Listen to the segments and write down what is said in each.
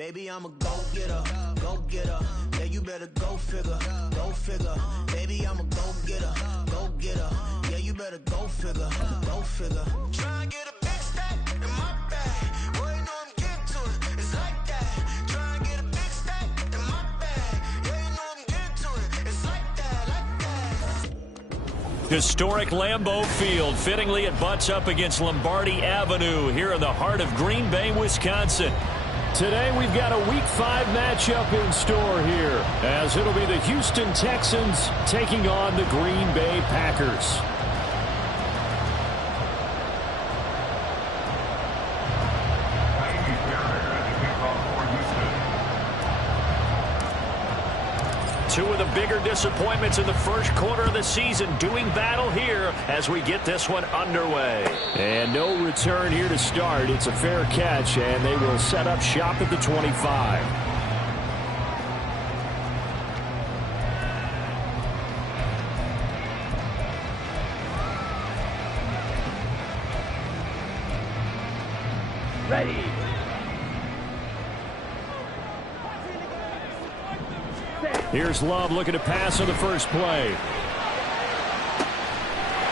Baby, I'm a go-getter, go-getter. Yeah, you better go figure, go figure. Baby, I'm a go-getter, go-getter. Yeah, you better go figure, go figure. Try and get a big stack in my bag. Boy, you know I'm getting to it. It's like that. Try and get a big stack in my bag. Yeah, you know I'm getting to it. It's like that, like that. Historic Lambeau Field. Fittingly, it butts up against Lombardi Avenue here in the heart of Green Bay, Wisconsin. Today we've got a Week 5 matchup in store here, as it'll be the Houston Texans taking on the Green Bay Packers. Two of the bigger disappointments in the first quarter of the season doing battle here as we get this one underway. And no return here to start. It's a fair catch, and they will set up shop at the 25. Ready. Here's Love looking to pass on the first play.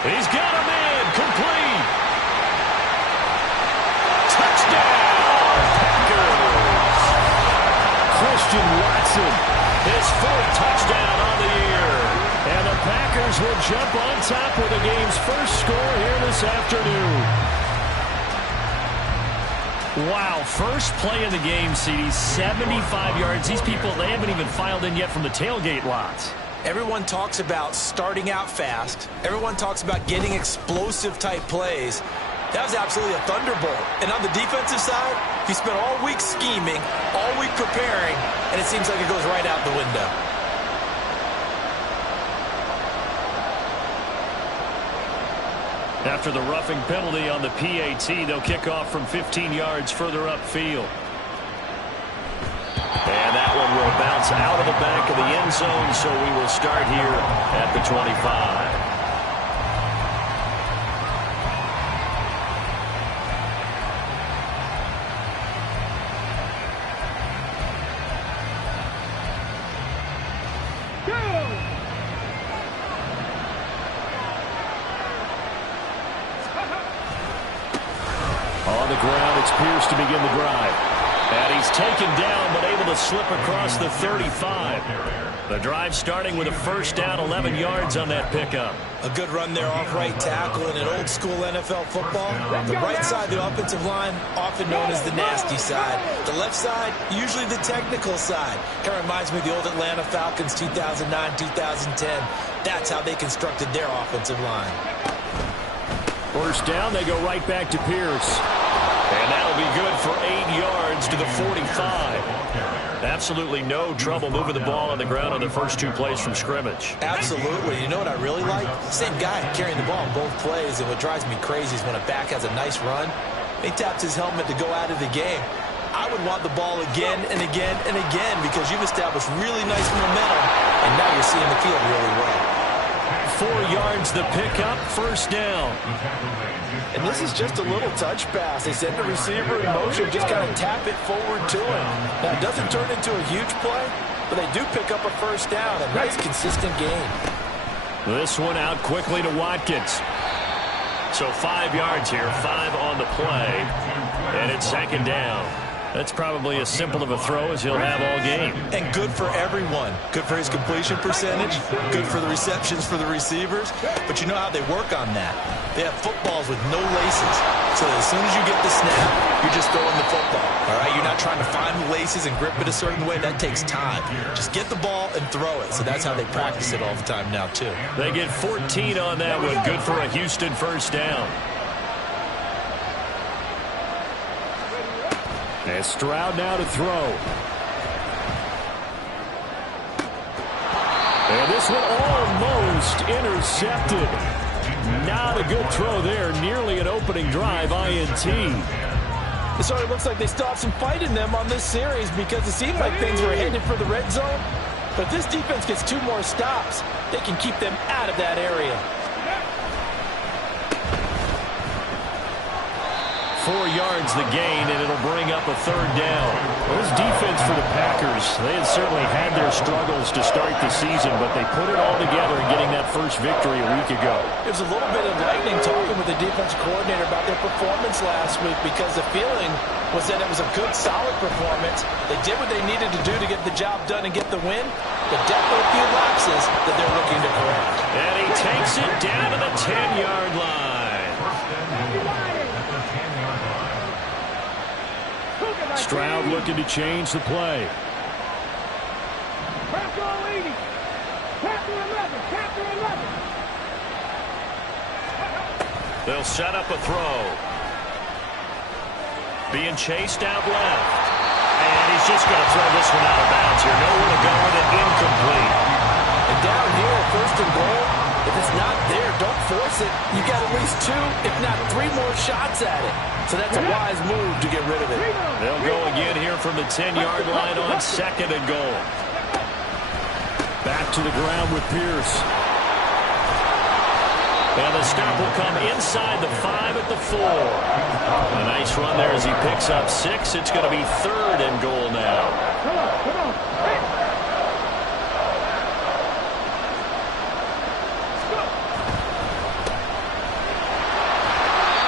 He's got him in. Complete. Touchdown, Packers. Christian Watson, his fourth touchdown on the year. And the Packers will jump on top with the game's first score here this afternoon. Wow, first play of the game, CD, 75 yards. These people, they haven't even filed in yet from the tailgate lots. Everyone talks about starting out fast. Everyone talks about getting explosive-type plays. That was absolutely a thunderbolt. And on the defensive side, he spent all week scheming, all week preparing, and it seems like it goes right out the window. After the roughing penalty on the PAT, they'll kick off from 15 yards further upfield. And that one will bounce out of the back of the end zone, so we will start here at the 25. Pierce to begin the drive. And he's taken down, but able to slip across the 35. The drive starting with a first down, 11 yards on that pickup. A good run there off right tackle in an old-school NFL football. The right side, the offensive line, often known as the nasty side. The left side, usually the technical side. Kind of reminds me of the old Atlanta Falcons 2009, 2010. That's how they constructed their offensive line. First down, they go right back to Pierce. And that'll be good for 8 yards to the 45. Absolutely no trouble moving the ball on the ground on the first two plays from scrimmage. Absolutely. You know what I really like? Same guy carrying the ball on both plays, and what drives me crazy is when a back has a nice run, he taps his helmet to go out of the game. I would want the ball again and again and again because you've established really nice momentum, and now you're seeing the field really well. 4 yards the pickup, first down. And this is just a little touch pass. They send the receiver in motion, just kind of tap it forward to him. Now, it doesn't turn into a huge play, but they do pick up a first down. A nice, consistent gain. This one out quickly to Watkins. So 5 yards here, 5 on the play. And it's second down. That's probably as simple of a throw as he'll have all game. And good for everyone. Good for his completion percentage. Good for the receptions for the receivers. But you know how they work on that. They have footballs with no laces. So as soon as you get the snap, you're just throwing the football. All right, you're not trying to find the laces and grip it a certain way. That takes time. Just get the ball and throw it. So that's how they practice it all the time now, too. They get 14 on that one. Good for a Houston first down. And Stroud now to throw. And this one almost intercepted. Not a good throw there. Nearly an opening drive, INT. It sort of looks like they still have some fight in them on this series because it seemed like things were headed for the red zone. But if this defense gets 2 more stops, they can keep them out of that area. 4 yards the gain, and it'll bring up a third down. Well, this defense for the Packers, they had certainly had their struggles to start the season, but they put it all together in getting that first victory a week ago. There's a little bit of lightning talking with the defense coordinator about their performance last week, because the feeling was that it was a good, solid performance. They did what they needed to do to get the job done and get the win, but definitely a few lapses that they're looking to correct. And he takes it down to the 10-yard line. Stroud looking to change the play. They'll set up a throw. Being chased out left. And he's just going to throw this one out of bounds here. Nowhere to go with it. Incomplete. And down here, first and goal, if it's not there, don't force it. You got at least 2, if not 3 more shots at it. So that's a wise move to get rid of it. They'll go again here from the 10-yard line on second and goal. Back to the ground with Pierce. And the stop will come inside the 5 at the 4. A nice run there as he picks up 6. It's going to be third and goal now.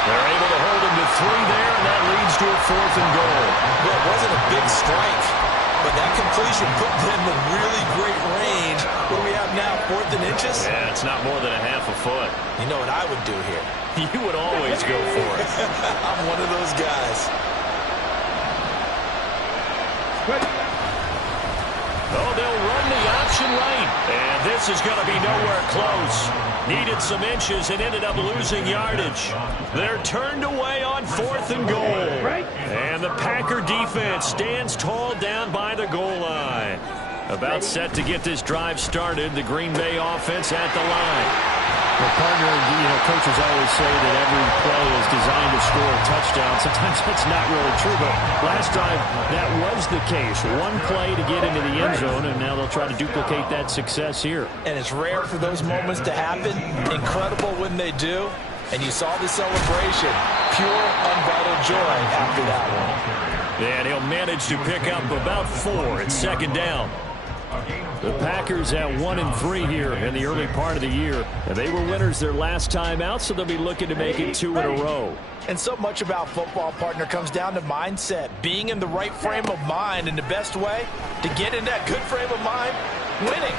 They're able to hold him to 3 there, and that leads to a fourth and goal. Well, it wasn't a big strike, but that completion put them in really great range. What do we have now, 4th and inches? Yeah, it's not more than a half a foot. You know what I would do here? You would always go for it. I'm one of those guys. Oh, they'll run the option right. And this is going to be nowhere close. Needed some inches and ended up losing yardage. They're turned away on 4th and goal. And the Packer defense stands tall down by the goal line. About set to get this drive started. The Green Bay offense at the line. Well, partner, coaches always say that every play is designed to score a touchdown. Sometimes that's not really true, but last drive, that was the case. One play to get into the end zone, and now they'll try to duplicate that success here. And it's rare for those moments to happen. Incredible when they do. And you saw the celebration. Pure, unbridled joy after that one. And he'll manage to pick up about 4 at second down. The Packers at 1-3 here in the early part of the year. And they were winners their last time out, so they'll be looking to make it 2 in a row. And so much about football, partner, comes down to mindset. Being in the right frame of mind, and the best way to get in that good frame of mind, winning.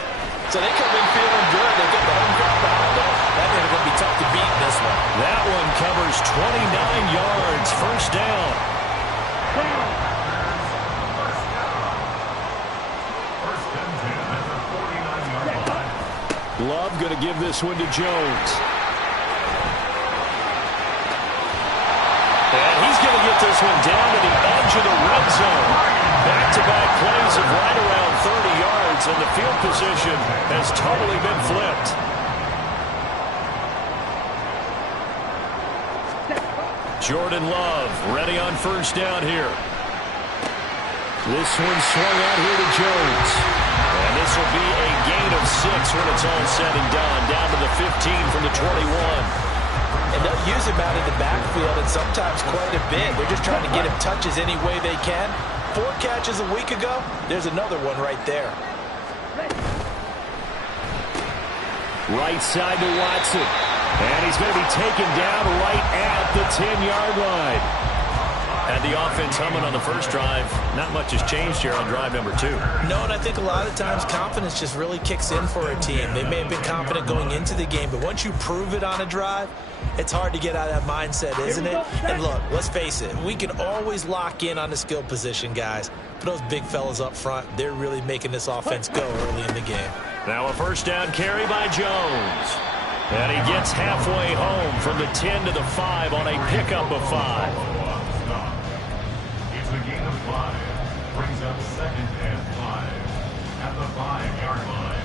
So they come in feeling good. They get the home crowd behind them. That is going to be tough to beat in this one. That one covers 29 yards. First down. Love going to give this one to Jones. And he's going to get this one down to the edge of the red zone. Back-to-back plays of right around 30 yards, and the field position has totally been flipped. Jordan Love ready on first down here. This one swung out here to Jones. And this will be a gain of 6 when it's all said and done. Down to the 15 from the 21. And they'll use him out in the backfield, and sometimes quite a bit. They're just trying to get him touches any way they can. 4 catches a week ago. There's another one right there. Right side to Watson. And he's going to be taken down right at the 10-yard line. Had the offense humming on the first drive. Not much has changed here on drive number 2. No, and I think a lot of times confidence just really kicks in for a team. They may have been confident going into the game, but once you prove it on a drive, it's hard to get out of that mindset, isn't it? And look, let's face it, we can always lock in on the skill position, guys. But those big fellas up front, they're really making this offense go early in the game. Now a first down carry by Jones. And he gets halfway home from the 10 to the 5 on a pickup of 5. It's a gain of 5. Brings up second and 5 at the 5-yard line.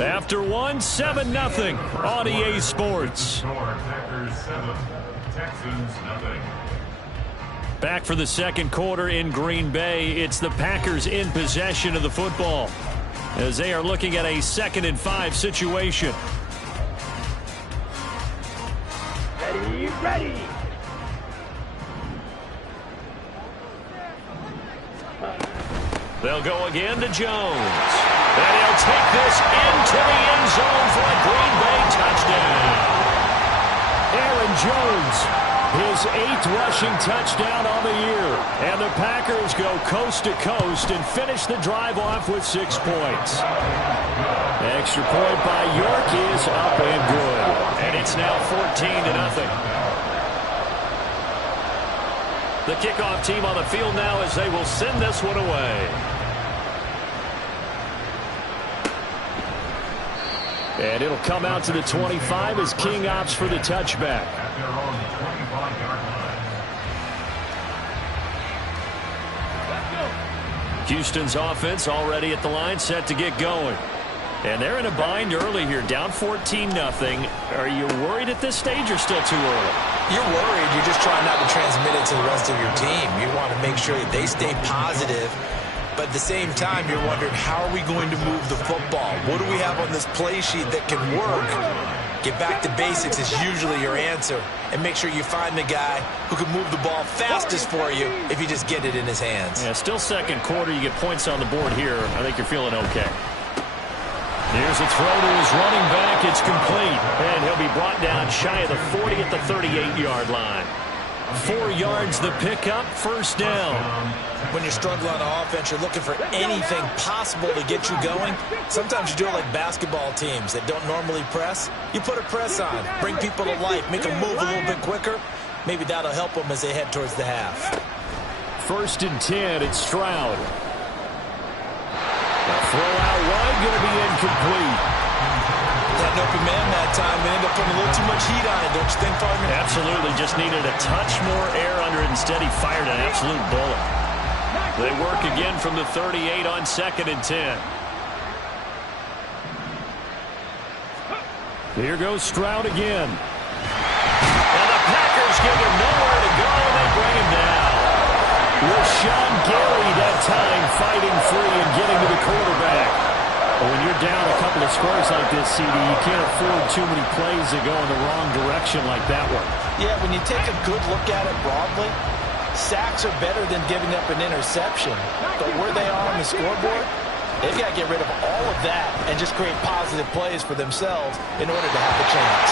After 1, 7-0 on EA Sports. Packers 7, Texans nothing. Back for the second quarter in Green Bay. It's the Packers in possession of the football as they are looking at a 2nd and 5 situation. Ready. They'll go again to Jones. And he'll take this into the end zone for a Green Bay touchdown. Aaron Jones, his 8th rushing touchdown on the year. And the Packers go coast to coast and finish the drive off with 6 points. Extra point by York is up and good. And it's now 14-0. The kickoff team on the field now as they will send this one away. And it'll come out to the 25 as King opts for the touchback. At their own 25-yard line. Houston's offense already at the line, set to get going. And they're in a bind early here, down 14-0. Are you worried at this stage or still too early? You're worried. You're just trying not to transmit it to the rest of your team. You want to make sure that they stay positive. But at the same time, you're wondering, how are we going to move the football? What do we have on this play sheet that can work? Get back to basics is usually your answer. And make sure you find the guy who can move the ball fastest for you if you just get it in his hands. Yeah, still second quarter. You get points on the board here. I think you're feeling okay. Here's a throw to his running back. It's complete. And he'll be brought down shy of the 40 at the 38-yard line. 4 yards the pickup, first down. When you're struggling on offense, you're looking for anything possible to get you going. Sometimes you do it like basketball teams that don't normally press. You put a press on, bring people to life, make them move a little bit quicker. Maybe that'll help them as they head towards the half. 1st and 10, it's Stroud. The throw out wide, going to be incomplete. Had an open man that time and ended up putting a little too much heat on it, don't you think, partner? Absolutely, just needed a touch more air under it. Instead, he fired an absolute bullet. They work again from the 38 on 2nd and 10. Here goes Stroud again. And the Packers give him nowhere to go, and they bring him down. Rashawn Gary that time fighting free and getting to the quarterback. When you're down a couple of scores like this, CD, you can't afford too many plays that go in the wrong direction like that one. Yeah, when you take a good look at it broadly, sacks are better than giving up an interception. But where they are on the scoreboard, they've got to get rid of all of that and just create positive plays for themselves in order to have a chance.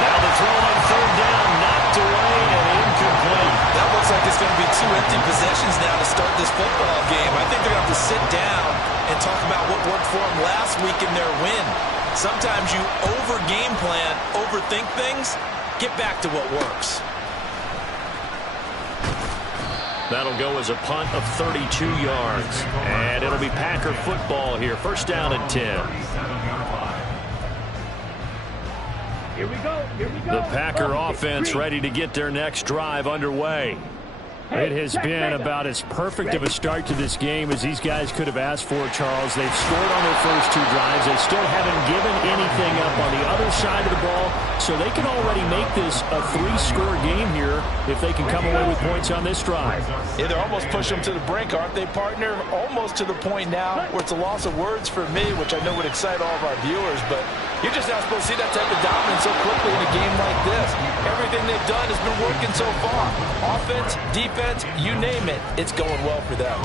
Now the throw on 3rd down, knocked away and incomplete. That looks like it's going to be 2 empty possessions now to start this football game. I think they're going to have to sit down and talk about what worked for them last week in their win. Sometimes you over-game plan, overthink things. Get back to what works. That'll go as a punt of 32 yards. And it'll be Packer football here. 1st down and 10. Here we go. The Packer offense ready to get their next drive underway. It has been about as perfect of a start to this game as these guys could have asked for, Charles. They've scored on their first 2 drives. They still haven't given anything up on the other side of the ball, so they can already make this a 3-score game here if they can come away with points on this drive. Yeah, they're almost pushing them to the brink, aren't they, partner? Almost to the point now where it's a loss of words for me, which I know would excite all of our viewers, but you're just not supposed to see that type of dominance so quickly in a game like this. Everything they've done has been working so far. Offense, defense, you name it, it's going well for them.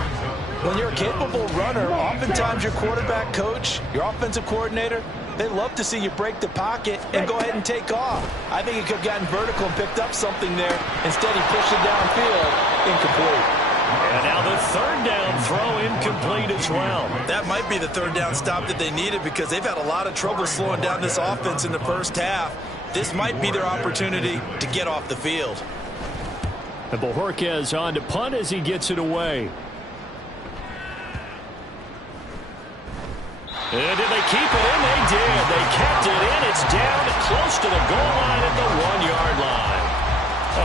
When you're a capable runner, oftentimes your quarterback coach, your offensive coordinator, they love to see you break the pocket and go ahead and take off. I think he could have gotten vertical and picked up something there. Instead, he pushed it downfield, incomplete. And now the 3rd down throw incomplete as well. That might be the 3rd down stop that they needed because they've had a lot of trouble slowing down this offense in the first half. This might be their opportunity to get off the field. And Bojorquez on to punt as he gets it away. And did they keep it in? They did. They kept it in. It's down close to the goal line at the 1-yard line.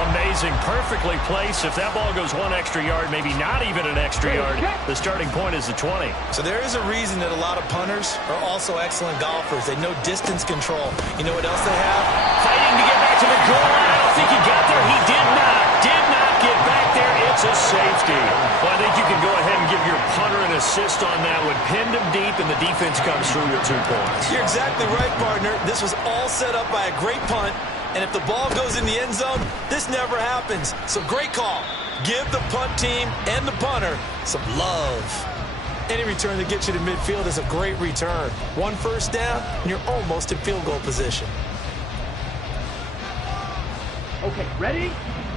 Amazing. Perfectly placed. If that ball goes 1 extra yard, maybe not even an extra yard, the starting point is the 20. So there is a reason that a lot of punters are also excellent golfers. They know distance control. You know what else they have? Fighting to get back to the goal line. I don't think he got there. He did not. Did not get back there. It's a safety. Well, I think you can go ahead and give your punter an assist on that one. Pinned him deep, and the defense comes through with 2 points. You're exactly right, partner. This was all set up by a great punt. And if the ball goes in the end zone, this never happens. So great call. Give the punt team and the punter some love. Any return that gets you to midfield is a great return. 1 first down, and you're almost in field goal position. Okay, ready?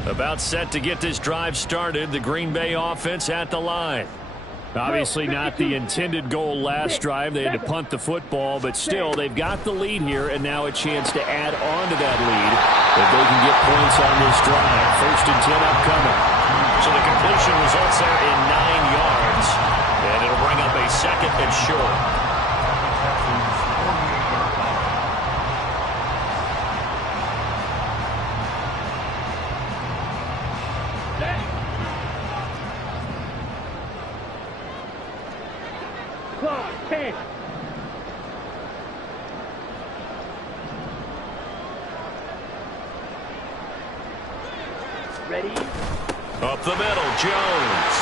About set to get this drive started. The Green Bay offense at the line. Obviously not the intended goal last drive. They had to punt the football, but still, they've got the lead here, and now a chance to add on to that lead if they can get points on this drive. 1st and 10 upcoming. So the completion results there in 9 yards, and it'll bring up a 2nd and short. Clock, 10. Ready? Up the middle, Jones.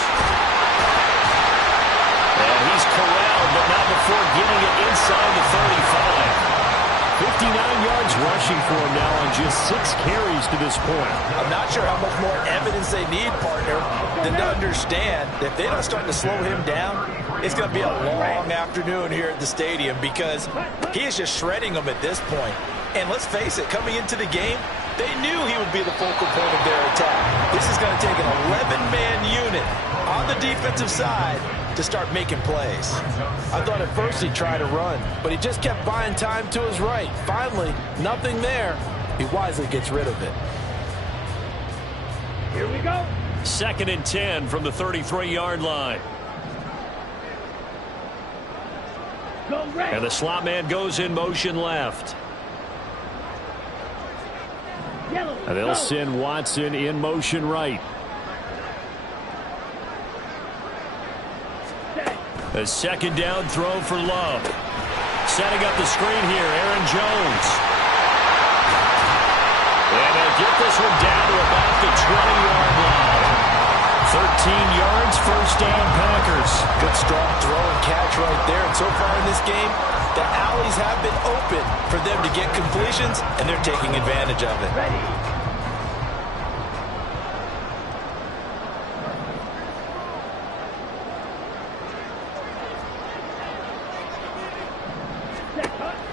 And he's corralled, but not before getting it inside the 35. 59 yards rushing for him now on just 6 carries to this point. I'm not sure how much more evidence they need, partner, than to understand that if they don't start to slow him down, it's going to be a long afternoon here at the stadium because he is just shredding them at this point. And let's face it, coming into the game, they knew he would be the focal point of their attack. This is going to take an 11-man unit on the defensive side to start making plays. I thought at first he'd try to run, but he just kept buying time to his right. Finally, nothing there. He wisely gets rid of it. Here we go. 2nd and 10 from the 33-yard line. Go red. And the slot man goes in motion left. Yellow. And they'll send Watson in motion right. A 2nd down throw for Love. Setting up the screen here, Aaron Jones. And they'll get this one down to about the 20-yard line. 13 yards, 1st down, Packers. Good strong throw and catch right there. And so far in this game, the alleys have been open for them to get completions, and they're taking advantage of it. Ready.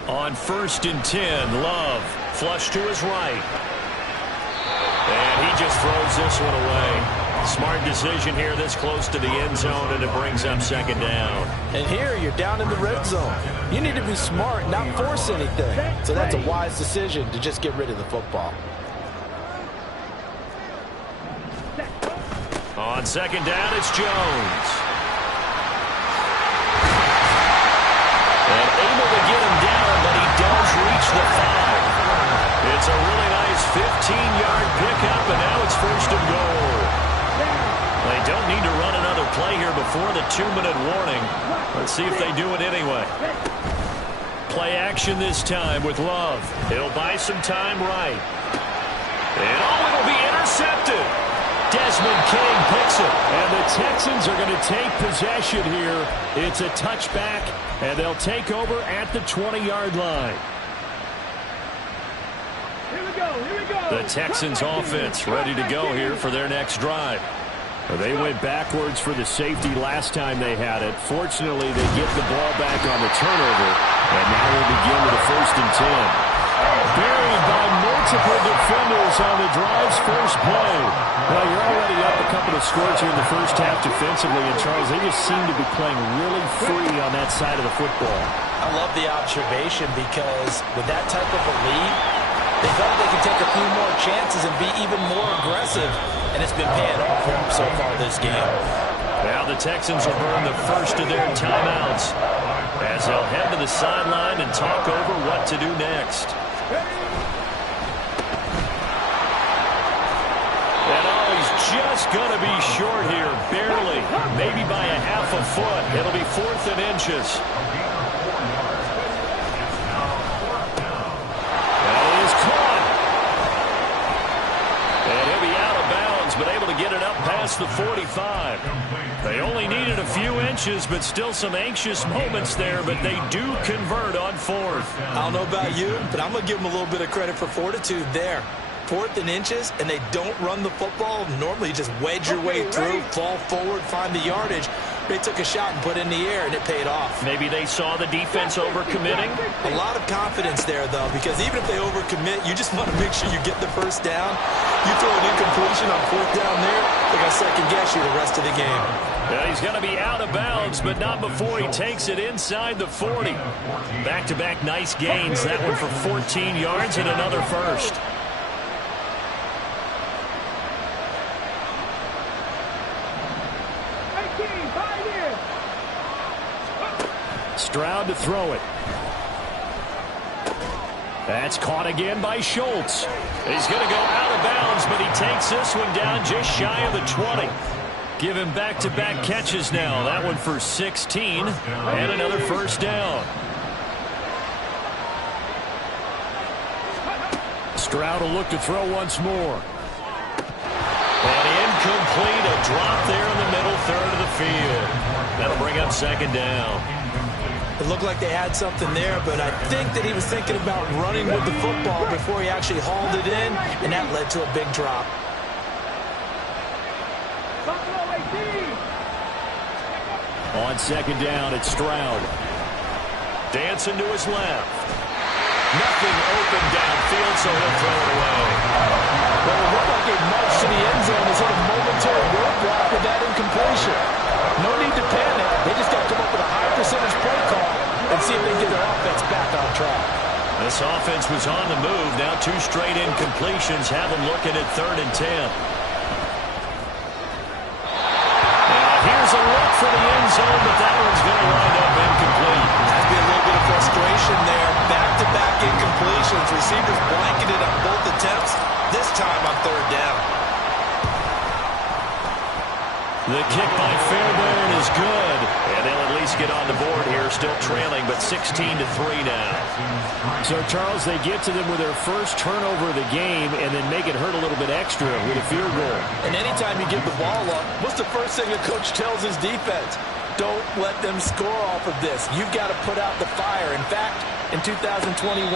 On 1st and 10, Love flush to his right. And he just throws this one away. Smart decision here this close to the end zone, and it brings up 2nd down. And here you're down in the red zone. You need to be smart, not force anything. So that's a wise decision to just get rid of the football. On 2nd down, it's Jones. And able to get him down, but he does reach the 5. It's a really nice 15-yard pickup, and now it's 1st and goal. They don't need to run another play here before the 2-minute warning. Let's see if they do it anyway. Play action this time with Love. He'll buy some time right. And it'll be intercepted. Desmond King picks it. And the Texans are going to take possession here. It's a touchback, and they'll take over at the 20-yard line. Here we go. Here we go. The Texans offense ready to go here for their next drive. They went backwards for the safety last time they had it. Fortunately, they get the ball back on the turnover, and now we'll begin with a 1st and 10. Buried by multiple defenders on the drive's first play. Well, you're already up a couple of scores here in the first half defensively, and Charles, they just seem to be playing really free on that side of the football. I love the observation because with that type of a lead, they felt they could take a few more chances and be even more aggressive, and it's been paying off for them so far this game. Now the Texans will burn the first of their timeouts as they'll head to the sideline and talk over what to do next. And he's just going to be short here, barely, maybe by a half a foot. It'll be 4th and inches. But able to get it up past past the 45. They only needed a few inches, but still some anxious moments there, but they do convert on fourth. I don't know about you, but I'm going to give them a little bit of credit for fortitude there. Fourth and inches, and they don't run the football. Normally, you just wedge your way through, fall forward, find the yardage. They took a shot and put it in the air, and it paid off. Maybe they saw the defense overcommitting. A lot of confidence there, though, because even if they overcommit, you just want to make sure you get the first down. You throw an incompletion on fourth down there, they're going to second-guess you the rest of the game. Yeah, he's going to be out of bounds, but not before he takes it inside the 40. Back-to-back nice gains. That one for 14 yards and another first. Stroud to throw it. That's caught again by Schultz. He's going to go out of bounds, but he takes this one down just shy of the 20. Give him back-to-back catches now. That one for 16 and another first down. Stroud will look to throw once more. And incomplete, a drop there in the middle third of the field. That'll bring up second down. It looked like they had something there, but I think that he was thinking about running with the football before he actually hauled it in, and that led to a big drop. On second down, it's Stroud. Dancing to his left. Nothing open downfield, so he'll throw it away. Well, it looked like it marched to the end zone as sort of momentary roadblock with that incompletion. No need to panic. They just got to come up with a high percentage play call and see if they get their offense back on track. This offense was on the move. Now two straight incompletions have them looking at 3rd and 10. Here's a look for the end zone, but that one's going to wind up incomplete. Has been a little bit of frustration there. Back-to-back incompletions. Receivers blanketed on both attempts, this time on 3rd down. The kick by Fairbairn is good, and they'll at least get on the board here, still trailing, but 16-3 now. So, Charles, they get to them with their first turnover of the game and then make it hurt a little bit extra with a field goal. And anytime you give the ball up, what's the first thing a coach tells his defense? Don't let them score off of this. You've got to put out the fire. In fact, in 2021,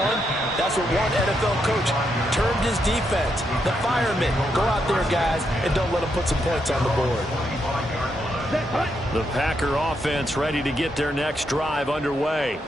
that's what one NFL coach termed his defense. The firemen. Go out there, guys, and don't let them put some points on the board. The Packer offense ready to get their next drive underway.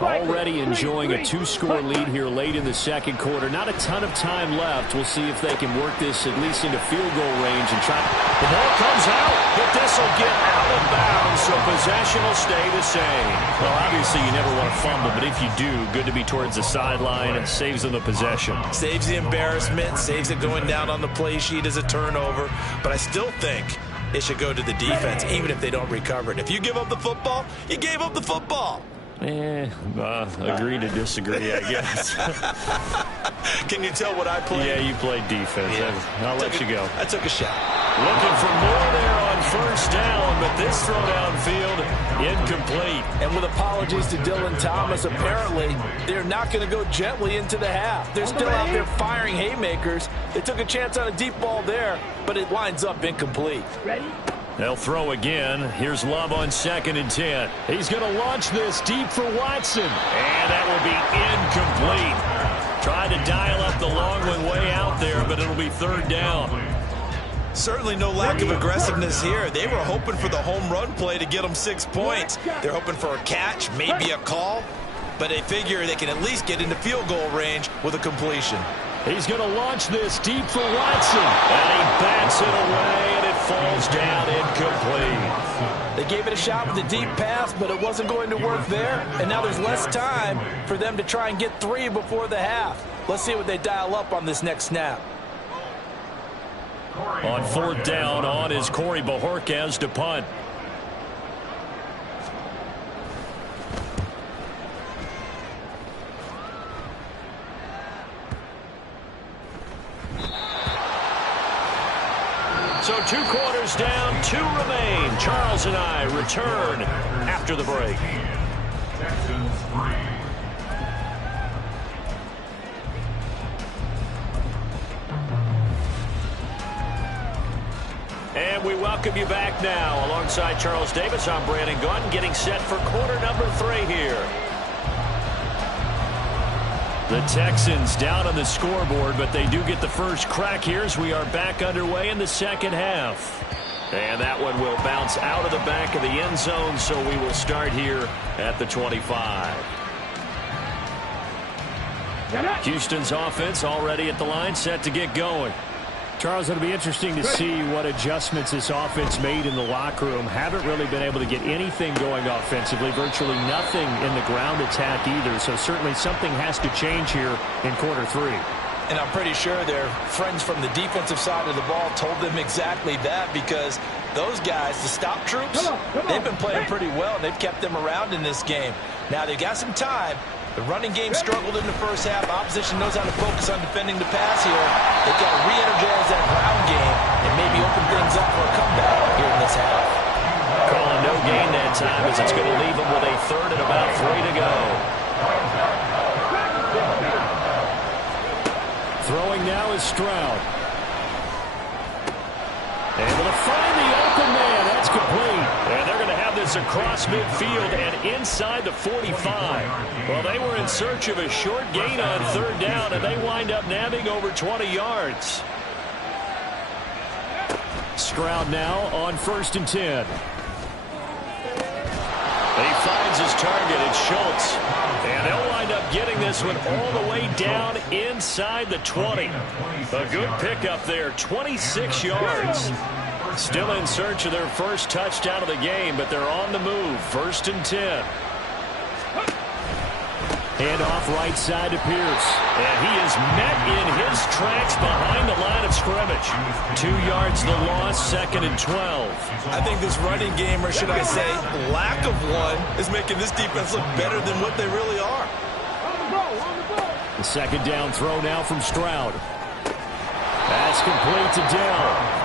Already enjoying a 2-score lead here late in the second quarter. Not a ton of time left. We'll see if they can work this at least into field goal range and try. The ball comes out, but this will get out of bounds, so possession will stay the same. Well, obviously you never want to fumble, but if you do, good to be towards the sideline. It saves them the possession. Saves the embarrassment, saves it going down on the play sheet as a turnover, but I still think it should go to the defense, even if they don't recover it. If you give up the football, you gave up the football. Agree to disagree, I guess. Can you tell what I played? Yeah, you played defense. Yeah. I'll let you go. I took a shot. Looking for more there on first down, but this throw downfield, incomplete. And with apologies to Dylan Thomas, apparently they're not going to go gently into the half. They're still out there firing haymakers. They took a chance on a deep ball there, but it winds up incomplete. Ready? They'll throw again. Here's Love on 2nd and 10. He's going to launch this deep for Watson. And that will be incomplete. Tried to dial up the long one way out there, but it'll be 3rd down. Certainly no lack of aggressiveness here. They were hoping for the home run play to get them 6 points. They're hoping for a catch, maybe a call, but they figure they can at least get into field goal range with a completion. He's going to launch this deep for Watson. And he bats it away, and it falls down incomplete. They gave it a shot with a deep pass, but it wasn't going to work there. And now there's less time for them to try and get 3 before the half. Let's see what they dial up on this next snap. On 4th down, on is Corey Bojorquez to punt. So 2 quarters down, 2 remain. Charles and I return after the break. Texans 3. And we welcome you back now. Alongside Charles Davis, I'm Brandon Gunn, getting set for quarter number 3 here. The Texans down on the scoreboard, but they do get the first crack here as we are back underway in the second half. And that one will bounce out of the back of the end zone, so we will start here at the 25. Houston's offense already at the line, set to get going. Charles, it'll be interesting to see what adjustments this offense made in the locker room. Haven't really been able to get anything going offensively, virtually nothing in the ground attack either. So certainly something has to change here in quarter 3. And I'm pretty sure their friends from the defensive side of the ball told them exactly that, because those guys, the stop troops, they've been playing pretty well. They've kept them around in this game. Now they've got some time. The running game struggled in the first half. Opposition knows how to focus on defending the pass here. They've got to re-energize that ground game and maybe open things up for a comeback here in this half. Calling no gain that time, as it's going to leave them with a third and about 3 to go. Throwing now is Stroud. Able to find the open man. That's complete. And they're going to have this across midfield and inside the 45. Well, they were in search of a short gain on third down, and they wind up nabbing over 20 yards. Stroud now on 1st and 10. He finds his target. It's Schultz. And they'll wind up getting this one all the way down inside the 20. A good pickup there, 26 yards. Still in search of their first touchdown of the game, but they're on the move. 1st and 10. Hand off right side to Pierce. And he is met in his tracks behind the line of scrimmage. 2 yards the loss, 2nd and 12. I think this running game, or should I say lack of one, is making this defense look better than what they really are. The 2nd down throw now from Stroud. That's complete to Dell.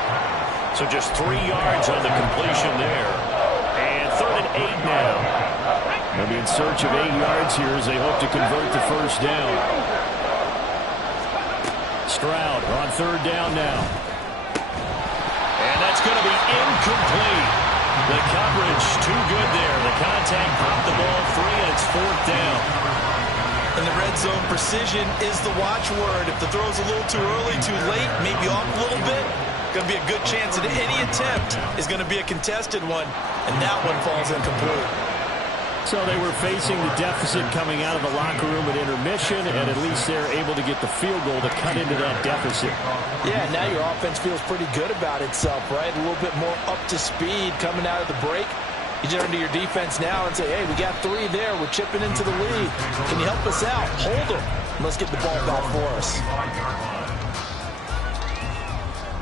So just 3 yards on the completion there. And 3rd and 8 now. They'll be in search of 8 yards here as they hope to convert the first down. Stroud on 3rd down now. And that's going to be incomplete. The coverage too good there. The contact popped the ball free, and it's 4th down. In the red zone, precision is the watchword. If the throw's a little too early, too late, maybe off a little bit, going to be a good chance that any attempt is going to be a contested one, and that one falls incomplete. So they were facing the deficit coming out of the locker room at intermission, and at least they're able to get the field goal to cut into that deficit. Yeah, now your offense feels pretty good about itself, right? A little bit more up to speed coming out of the break. You turn to your defense now and say, hey, we got 3 there. We're chipping into the lead. Can you help us out? Hold them. Let's get the ball back for us.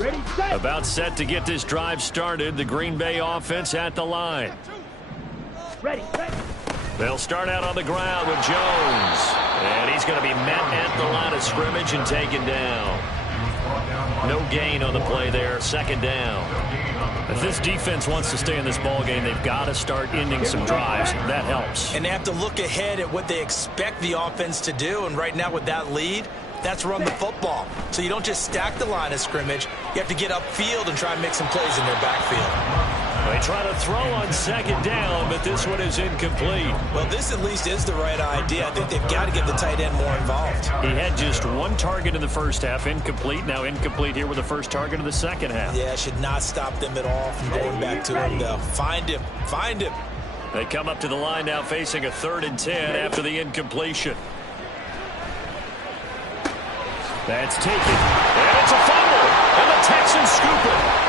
Ready, set. About set to get this drive started. The Green Bay offense at the line. Ready, set. They'll start out on the ground with Jones. And he's going to be met at the line of scrimmage and taken down. No gain on the play there. 2nd down. If this defense wants to stay in this ball game, they've got to start ending some drives. That helps. And they have to look ahead at what they expect the offense to do. And right now with that lead, that's run the football. So you don't just stack the line of scrimmage. You have to get upfield and try and make some plays in their backfield. They try to throw on 2nd down, but this one is incomplete. Well, this at least is the right idea. I think they've got to get the tight end more involved. He had just 1 target in the first half, incomplete. Now incomplete here with the first target of the second half. Yeah, should not stop them at all from going back to him, though. Find him. Find him. They come up to the line now facing a 3rd and 10 after the incompletion. That's taken. And it's a fumble. And the Texans scoop it.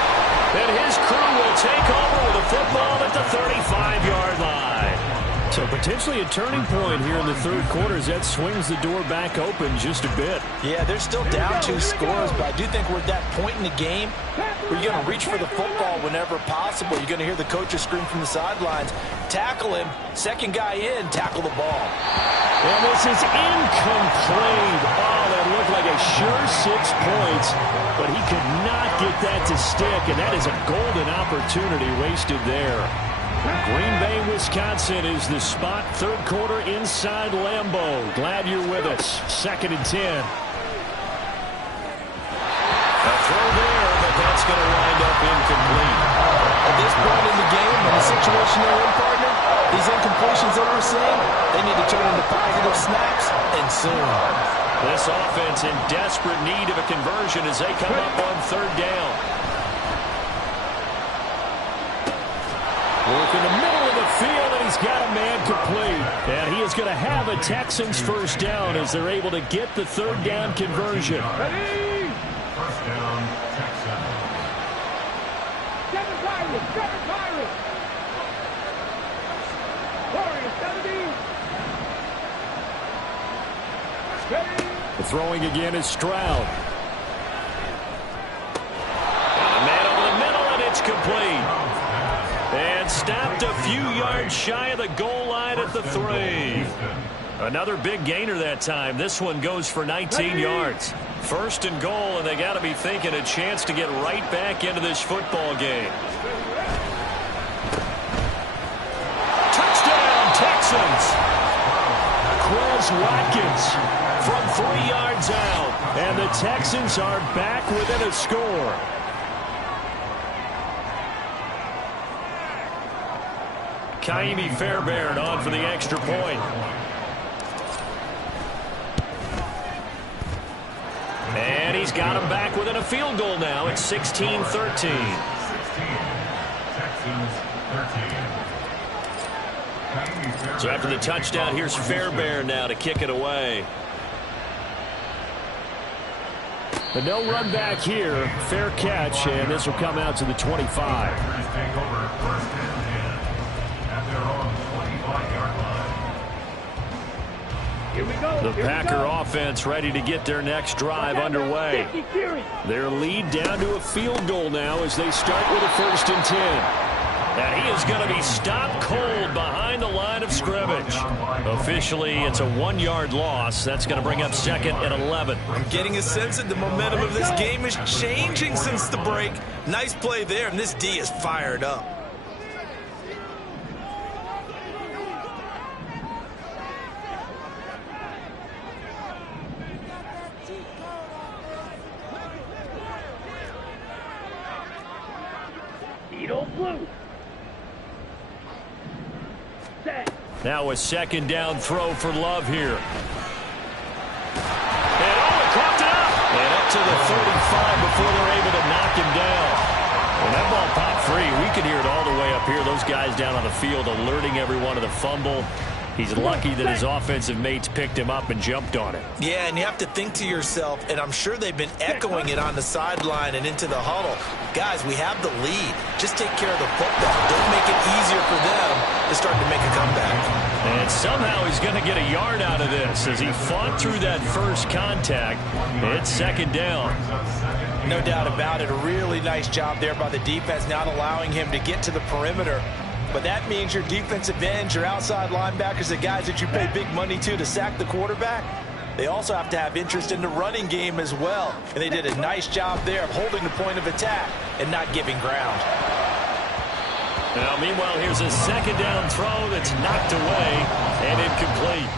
And his crew will take over with a football at the 35-yard line. So potentially a turning point here in the 3rd quarter as that swings the door back open just a bit. Yeah, they're still down 2 scores, but I do think we're at that point in the game where you're going to reach for the football whenever possible. You're going to hear the coaches scream from the sidelines. Tackle him. 2nd guy in. Tackle the ball. And this is incomplete. Oh, that looked like a sure 6 points, but he could not get that to stick, and that is a golden opportunity wasted there. Green Bay, Wisconsin is the spot. 3rd quarter inside Lambeau. Glad you're with us. 2nd and 10. A throw there, but that's going to wind up incomplete. this point in the game, in the situation they're in, partner, these incompletions that we're seeing, they need to turn into positive snaps, and soon. This offense in desperate need of a conversion as they come up on third down. Work in the middle of the field, and he's got a man complete. And he is going to have a Texans first down as they're able to get the third down conversion. Ready? First down, Texans. Seven Pirates. Warriors, 70. Ready? The throwing again is Stroud. And a man over the middle, and it's complete. And stopped a few yards shy of the goal line at the 3. Another big gainer that time. This one goes for 19 yards. First and goal, and they got to be thinking a chance to get right back into this football game. Touchdown, Texans! Quez Watkins from 3 yards out. And the Texans are back within a score. Kaimi Fairbairn on for the extra point. And he's got him back within a field goal now. It's 16-13. 16. Texans 13. So after the touchdown, here's Fairbairn now to kick it away. But no run back here. Fair catch, and this will come out to the 25. Take over first and 10 at their own 25-yard line. Here we go. The Packer offense ready to get their next drive underway. Their lead down to a field goal now as they start with a first and 10. And he is going to be stopped cold behind the line of scrimmage. Officially, it's a 1-yard loss. That's going to bring up second and 11. I'm getting a sense that the momentum of this game is changing since the break. Nice play there, and this D is fired up. Blue. Now a second down throw for Love here. And he caught it up. And up to the 35 before they're able to knock him down. When that ball popped free, we could hear it all the way up here. Those guys down on the field alerting everyone of the fumble. He's lucky that his offensive mates picked him up and jumped on it. Yeah, and you have to think to yourself, and I'm sure they've been echoing it on the sideline and into the huddle. Guys, we have the lead. Just take care of the football. Don't make it easier for them to start to make a comeback. And somehow he's going to get a yard out of this as he fought through that first contact. It's second down. No doubt about it. A really nice job there by the defense, not allowing him to get to the perimeter. But that means your defensive ends, your outside linebackers, the guys that you pay big money to sack the quarterback, they also have to have interest in the running game as well. And they did a nice job there of holding the point of attack and not giving ground. Now, meanwhile, here's a second down throw that's knocked away and incomplete.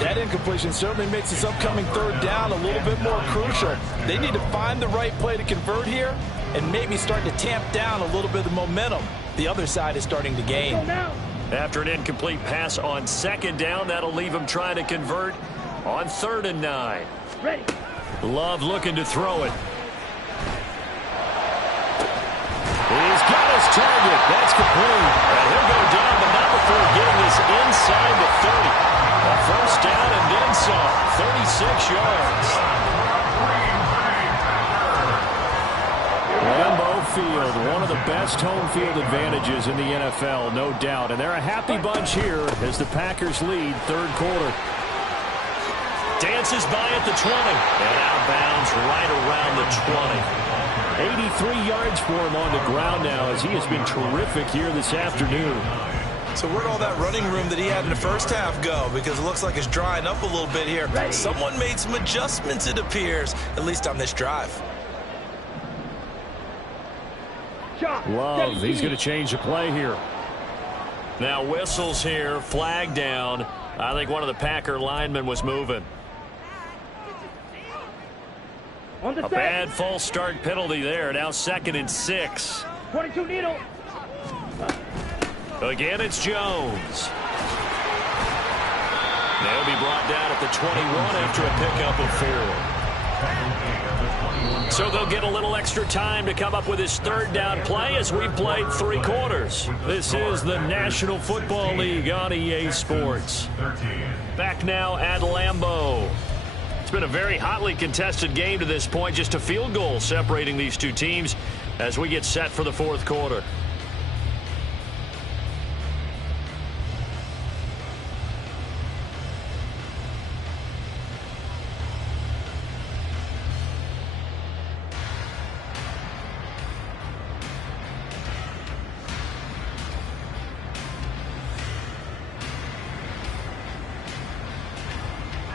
That incompletion certainly makes this upcoming third down a little bit more crucial. They need to find the right play to convert here and maybe start to tamp down a little bit of the momentum the other side is starting to gain. After an incomplete pass on second down, that'll leave him trying to convert on 3rd and 9. Ready. Love looking to throw it. He's got his target. That's complete. And he'll go down, but not before getting this inside the 30. A first down and then some. 36 yards. Lambeau Field, one of the best home field advantages in the NFL, no doubt. And they're a happy bunch here as the Packers lead third quarter. Dances by at the 20. And out of bounds right around the 20. 83 yards for him on the ground now as he has been terrific here this afternoon. So where'd all that running room that he had in the first half go? Because it looks like it's drying up a little bit here. Someone made some adjustments, it appears, at least on this drive. Love, he's going to change the play here. Now whistles here, flag down. I think one of the Packer linemen was moving. A bad false start penalty there. Now 2nd and 6. 22 needle. Again, it's Jones. They'll be brought down at the 21 after a pickup of 4. So they'll get a little extra time to come up with his third down play as we've played 3 quarters. This is the National Football League on EA Sports. Back now at Lambeau. It's been a very hotly contested game to this point. Just a field goal separating these two teams as we get set for the 4th quarter.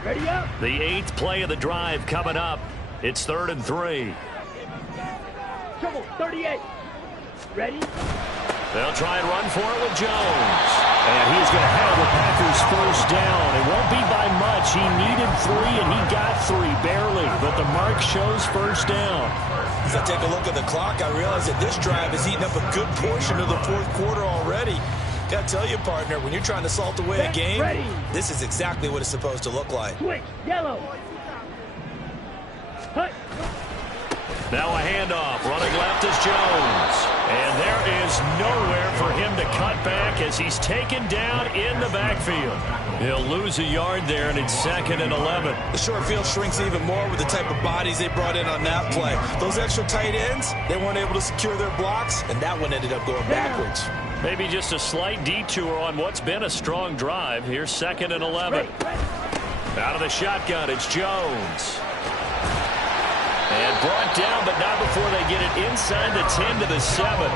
Ready up. The 8th play of the drive coming up. It's 3rd and 3. Trouble, 38. Ready? They'll try and run for it with Jones. And he's going to have the Packers first down. It won't be by much. He needed 3, and he got 3, barely. But the mark shows first down. As I take a look at the clock, I realize that this drive has eaten up a good portion of the 4th quarter already. Got to tell you, partner, when you're trying to salt away a game, this is exactly what it's supposed to look like. Switch, yellow. Hut. Now a handoff. Running left is Jones. And there is nowhere for him to cut back as he's taken down in the backfield. He'll lose a yard there, and it's 2nd and 11. The short field shrinks even more with the type of bodies they brought in on that play. Those extra tight ends, they weren't able to secure their blocks, and that one ended up going backwards. Maybe just a slight detour on what's been a strong drive. Here's 2nd and 11. Out of the shotgun, it's Jones. And brought down, but not before they get it inside the 10 to the 7.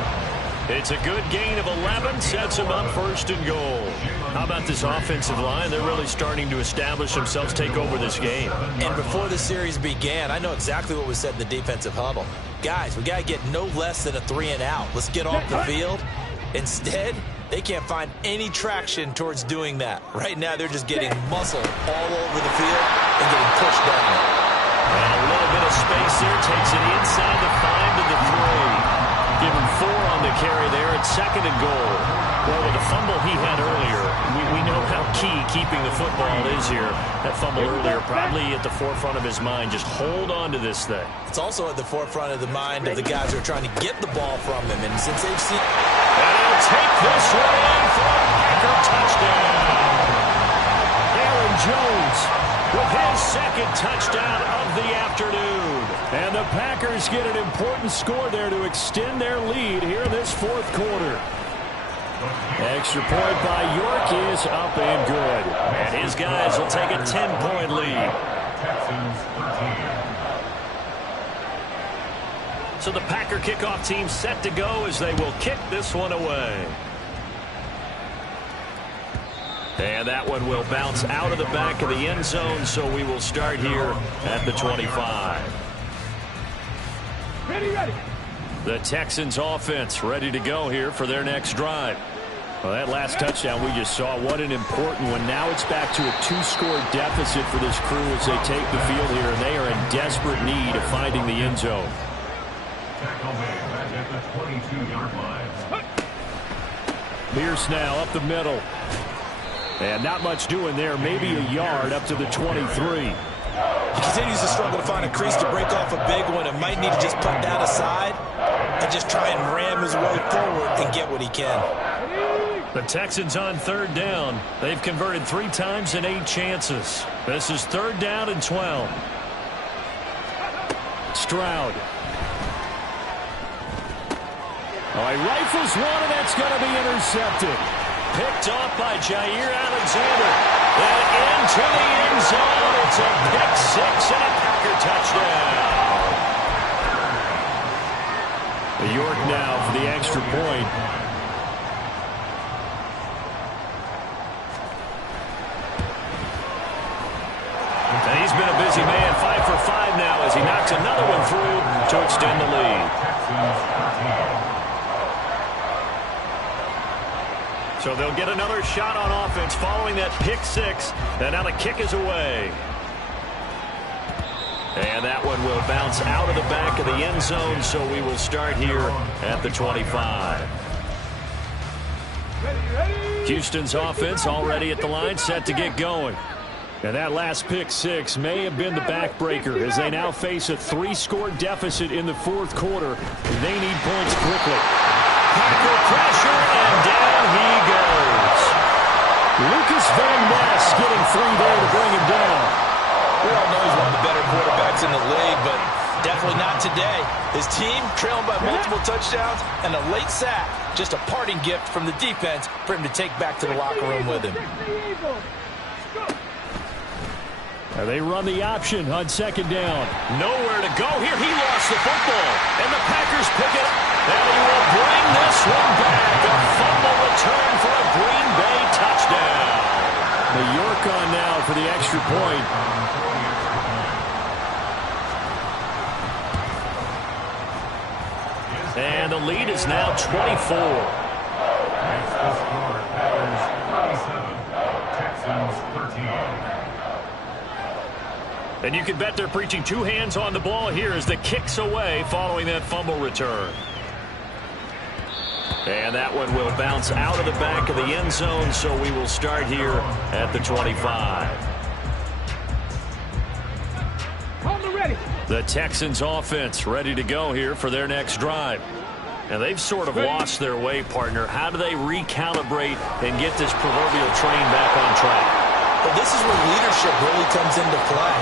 It's a good gain of 11, sets them up 1st and goal. How about this offensive line? They're really starting to establish themselves, take over this game. And before the series began, I know exactly what was said in the defensive huddle. Guys, we got to get no less than a 3 and out. Let's get off the field. Instead, they can't find any traction towards doing that. Right now, they're just getting muscle all over the field and getting pushed down. And a little bit of space there. Takes it inside the 5 to the 3. Give him 4 on the carry there at 2nd and goal. Well, with the fumble he had earlier, we know how key keeping the football is here. That fumble earlier probably at the forefront of his mind. Just hold on to this thing. It's also at the forefront of the mind of the guys who are trying to get the ball from him. And since they've seen... And he'll take this one in for a Packer touchdown. Aaron Jones with his 2nd touchdown of the afternoon. And the Packers get an important score there to extend their lead here in this 4th quarter. Extra point by York is up and good. And his guys will take a 10-point lead. So the Packer kickoff team set to go as they will kick this one away. And that one will bounce out of the back of the end zone, so we will start here at the 25. Ready. The Texans offense ready to go here for their next drive. Well, that last touchdown we just saw, what an important one. Now it's back to a 2-score deficit for this crew as they take the field here, and they are in desperate need of finding the end zone. Pierce now up the middle. And not much doing there, maybe a yard up to the 23. He continues to struggle to find a crease to break off a big one and might need to just put that aside and just try and ram his way forward and get what he can. The Texans on 3rd down. They've converted 3 times in 8 chances. This is 3rd down and 12. Stroud. Oh, he rifles one, and that's going to be intercepted. Picked off by Jair Alexander. And into the end zone. It's a pick 6 and a Packer touchdown. York now for the extra point. And he's been a busy man, 5 for 5 now as he knocks another one through to extend the lead. So they'll get another shot on offense following that pick 6. And now the kick is away. And that one will bounce out of the back of the end zone, so we will start here at the 25. Houston's offense already at the line, set to get going. And that last pick six may have been the backbreaker as they now face a 3-score deficit in the fourth quarter. They need points quickly. Packer pressure, and down he goes. Lucas Van Ness getting 3 there to bring him down. We all know he's one of the better quarterbacks in the league, but definitely not today. His team trailing by multiple touchdowns and a late sack. Just a parting gift from the defense for him to take back to the locker room with him. And they run the option on second down. Nowhere to go here. He lost the football. And the Packers pick it up. And he will bring this one back. A fumble return for a Green Bay touchdown. The York on now for the extra point. And the lead is now 24. Next to score, Packers 27, Texans 13. And you can bet they're preaching 2 hands on the ball here as the kick's away following that fumble return. And that one will bounce out of the back of the end zone, so we will start here at the 25. The Texans offense ready to go here for their next drive. And they've sort of lost their way, partner. How do they recalibrate and get this proverbial train back on track? Well, this is where leadership really comes into play.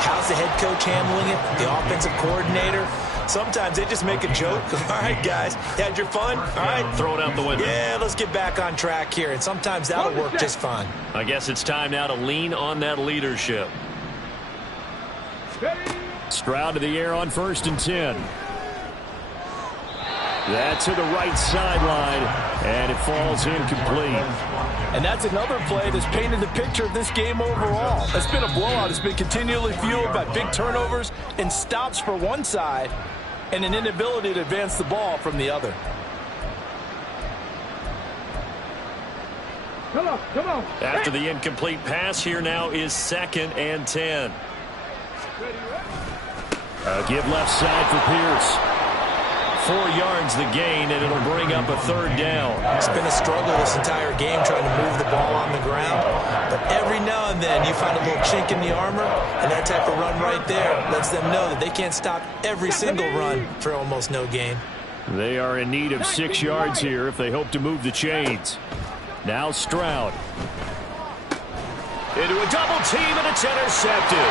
How's the head coach handling it? The offensive coordinator? Sometimes they just make a joke. All right, guys, had your fun? All right. Throw it out the window. Yeah, let's get back on track here. And sometimes that'll work just fine. I guess it's time now to lean on that leadership. Stroud to the air on 1st and 10. That's to the right sideline, and it falls incomplete. And that's another play that's painted the picture of this game overall. It's been a blowout. It's been continually fueled by big turnovers and stops for one side and an inability to advance the ball from the other. Come on. After the incomplete pass, here now is 2nd and 10. Give left side for Pierce. 4 yards the gain, and it'll bring up a 3rd down. It's been a struggle this entire game trying to move the ball on the ground. But every now and then you find a little chink in the armor, and that type of run right there lets them know that they can't stop every single run for almost no gain. They are in need of 6 yards here if they hope to move the chains. Now Stroud. Into a double team, and it's intercepted.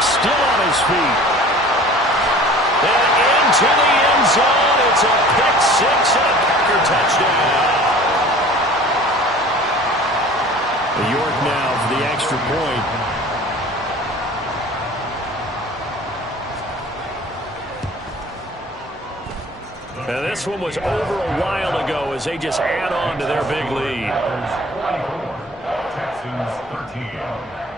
Still on his feet. And into the end zone. It's a pick 6 and a Packer touchdown. The York now for the extra point. Now this one was over a while ago as they just add on to their big lead. Texans 13.